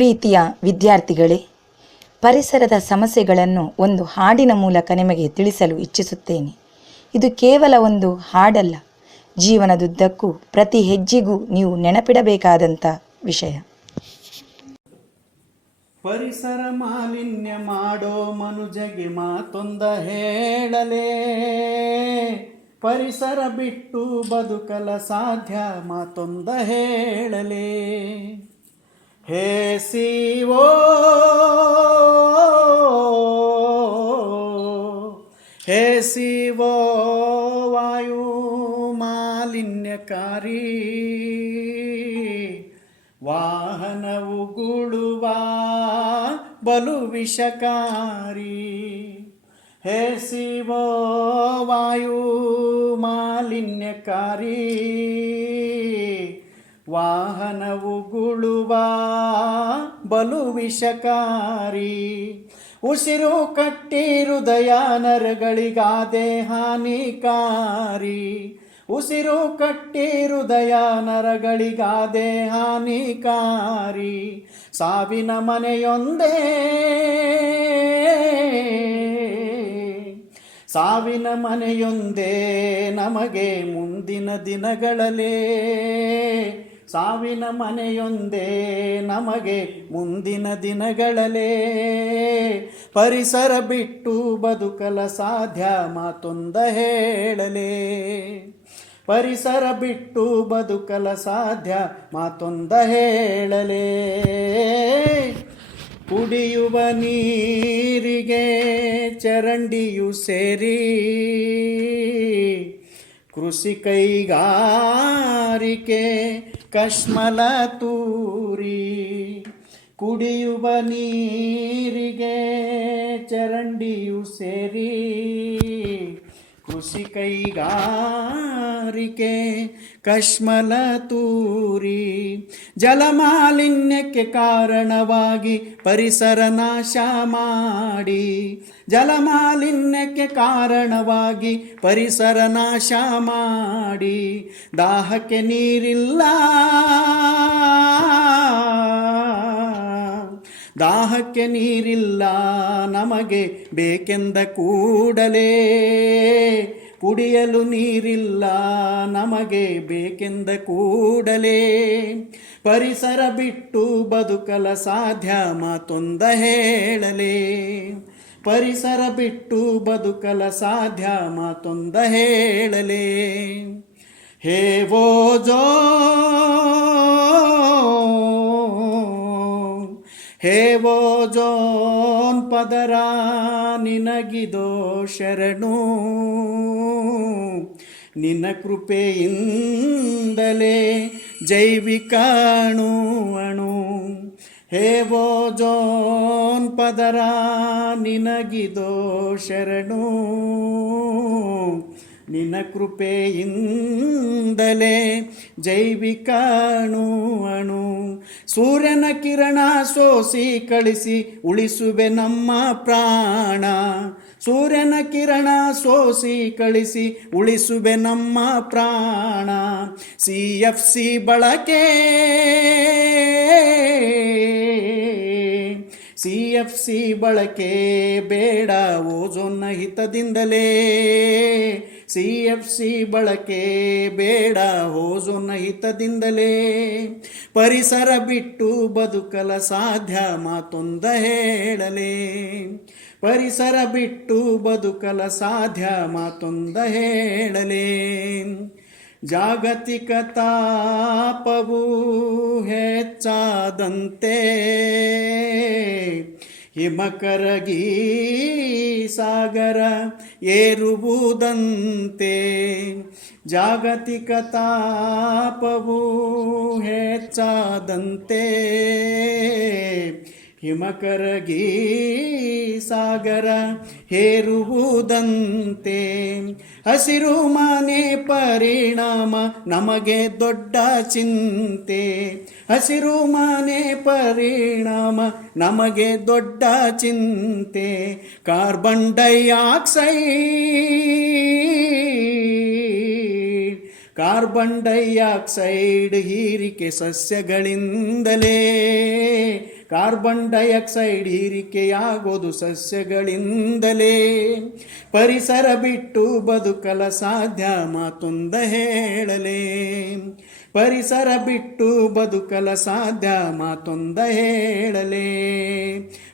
ಪ್ರೀತಿಯ ವಿದ್ಯಾರ್ಥಿಗಳೇ, ಪರಿಸರದ ಸಮಸ್ಯೆಗಳನ್ನು ಒಂದು ಹಾಡಿನ ಮೂಲಕ ನಿಮಗೆ ತಿಳಿಸಲು ಇಚ್ಛಿಸುತ್ತೇನೆ. ಇದು ಕೇವಲ ಒಂದು ಹಾಡಲ್ಲ, ಜೀವನದುದ್ದಕ್ಕೂ ಪ್ರತಿ ಹೆಜ್ಜೆಗೂ ನೀವು ನೆನಪಿಡಬೇಕಾದಂಥ ವಿಷಯ. ಪರಿಸರ ಮಾಲಿನ್ಯ ಮಾಡೋ ಮನುಜಗೆ ಮಾತೊಂದ ಹೇಳಲೇ, ಪರಿಸರ ಬಿಟ್ಟು ಬದುಕಲ ಸಾಧ್ಯ ಮಾತೊಂದ ಹೇಳಲೇ. ಹೇ ಶಿವೋ, ಹೇ ಶಿವೋ ವಾಯು ಮಾಲಿನ್ಯಕಾರಿ, ವಾಹನ ಉಗುಳುವ ಬಲು ವಿಷಕಾರಿ. ಹೇ ಶಿವೋ ವಾಯು ಮಾಲಿನ್ಯಕಾರಿ, ವಾಹನ ಉಗುಳುವ ಬಲು ವಿಷಕಾರಿ. ಉಸಿರು ಕಟ್ಟಿ ಹೃದಯ ನರಗಳಿಗಾದೆ ಹಾನಿಕಾರಿ, ಉಸಿರು ಕಟ್ಟಿ ಹೃದಯ ನರಗಳಿಗಾದೆ ಹಾನಿಕಾರಿ. ಸಾವಿನ ಮನೆಯೊಂದೇ, ಸಾವಿನ ಮನೆಯೊಂದೇ ನಮಗೆ ಮುಂದಿನ ದಿನಗಳಲ್ಲೇ, ಸಾವಿನ ಮನೆಯೊಂದೇ ನಮಗೆ ಮುಂದಿನ ದಿನಗಳಲ್ಲೇ. ಪರಿಸರ ಬಿಟ್ಟು ಬದುಕಲ ಸಾಧ್ಯ ಮಾತೊಂದ ಹೇಳಲೇ, ಪರಿಸರ ಬಿಟ್ಟು ಬದುಕಲ ಸಾಧ್ಯ ಮಾತೊಂದ ಹೇಳಲೇ. ಕುಡಿಯುವ ನೀರಿಗೆ ಚರಂಡಿಯು ಸೇರಿ, ಕೃಷಿ ಕೈಗಾರಿಕೆ ಕಶ್ಮಲ ತೂರಿ. ಕುಡಿಯುವ ನೀರಿಗೆ ಚರಂಡಿಯು ಸೇರಿ, ಕೃಷಿ ಕೈಗಾರಿಕೆ ಕಶ್ಮಲ ತೂರಿ. ಜಲಮಾಲಿನ್ಯಕ್ಕೆ ಕಾರಣವಾಗಿ ಪರಿಸರ ನಾಶ ಮಾಡಿ, ಜಲಮಾಲಿನ್ಯಕ್ಕೆ ಕಾರಣವಾಗಿ ಪರಿಸರ ನಾಶ ಮಾಡಿ. ದಾಹಕ್ಕೆ ನೀರಿಲ್ಲ, ದಾಹಕ್ಕೆ ನೀರಿಲ್ಲ ನಮಗೆ ಬೇಕೆಂದ ಕೂಡಲೇ, ಕುಡಿಯಲು ನೀರಿಲ್ಲ ನಮಗೆ ಬೇಕೆಂದ ಕೂಡಲೇ. ಪರಿಸರ ಬಿಟ್ಟು ಬದುಕಲ ಸಾಧ್ಯ ಮಾತೊಂದ ಹೇಳಲೇ, ಪರಿಸರ ಬಿಟ್ಟು ಬದುಕಲ ಸಾಧ್ಯ ಮಾತೊಂದ ಹೇಳಲೇ. ಹೇ ಹೇ ಓಜೋನ್ ಪದರ ನಿನಗಿದೋ ಶರಣು, ನಿನ್ನ ಕೃಪೆಯಿಂದಲೇ ಜೈವಿಕ ಅಣು ಅಣು. ಹೇ ಓಜೋನ್ ಪದರ ನಿನಗಿದೋ ಶರಣು, ನಿನ್ನ ಕೃಪೆಯಿಂದಲೇ ಜೈವಿಕ ಅಣು ಅಣು. ಸೂರ್ಯನ ಕಿರಣ ಸೋಸಿ ಕಳಿಸಿ ಉಳಿಸುವೆ ನಮ್ಮ ಪ್ರಾಣ, ಸೂರ್ಯನ ಕಿರಣ ಸೋಸಿ ಕಳಿಸಿ ಉಳಿಸುವೆ ನಮ್ಮ ಪ್ರಾಣ. CFC ಬಳಕೆ, CFC ಬಳಕೆ ಬೇಡ ಓಜೋನ್ನ ಹಿತದಿಂದಲೇ, CFC ಬಳಕೆ ಬೇಡ ಓಜೋನ್ನ ಹಿತದಿಂದಲೇ. ಪರಿಸರ ಬಿಟ್ಟು ಬದುಕಲ ಸಾಧ್ಯ ಮಾತೊಂದ ಹೇಳಲೇ, ಪರಿಸರ ಬಿಟ್ಟು ಬದುಕಲ ಸಾಧ್ಯ ಮಾತೊಂದ ಹೇಳಲೇ. ಜಾಗತಿಕ ತಾಪವು ಹೆಚ್ಚಾದಂತೆ ಹಿಮಕರಗಿ ಸಾಗರ ಏರುವುದಂತೆ, ಜಾಗತಿಕ ತಾಪವು ಹೆಚ್ಚಾದಂತೆ ಹಿಮಕರಗಿ ಸಾಗರ ಹೇರುವುದಂತೆ. ಹಸಿರು ಮನೆ ಪರಿಣಾಮ ನಮಗೆ ದೊಡ್ಡ ಚಿಂತೆ, ಹಸಿರು ಮನೆ ಪರಿಣಾಮ ನಮಗೆ ದೊಡ್ಡ ಚಿಂತೆ. ಕಾರ್ಬನ್ ಡೈಆಕ್ಸೈಡ್, ಕಾರ್ಬನ್ ಡೈಆಕ್ಸೈಡ್ ಹೀರಿಕೆ ಸಸ್ಯಗಳಿಂದಲೇ, ಕಾರ್ಬನ್ ಡೈಆಕ್ಸೈಡ್ ಹೀರಿಕೆಯಾಗೋದು ಸಸ್ಯಗಳಿಂದಲೇ. ಪರಿಸರ ಬಿಟ್ಟು ಬದುಕಲ ಸಾಧ್ಯ ಮಾತೊಂದ ಹೇಳಲೇ. ಪರಿಸರ ಬಿಟ್ಟು ಬದುಕಲ ಸಾಧ್ಯ ಮಾತೊಂದ ಹೇಳಲೇ.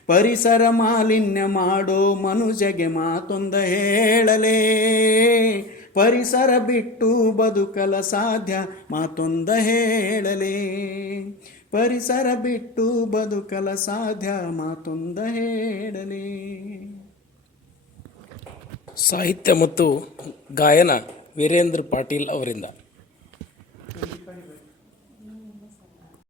ಪರಿಸರ ಮಾಲಿನ್ಯ ಮಾಡೋ ಮನುಜಗೆ ಮಾತೊಂದ ಹೇಳಲೇ. ಪರಿಸರ ಬಿಟ್ಟು ಬದುಕಲ ಸಾಧ್ಯ ಮಾತೊಂದ ಹೇಳಲೇ. ಪರಿಸರ ಬಿಟ್ಟು ಬದುಕಲ ಸಾಧ್ಯ ಮಾತೊಂದ ಹೇಳಲೇ. ಸಾಹಿತ್ಯ ಮತ್ತು ಗಾಯನ ವೀರೇಂದ್ರ ಪಾಟೀಲ್ ಅವರಿಂದ.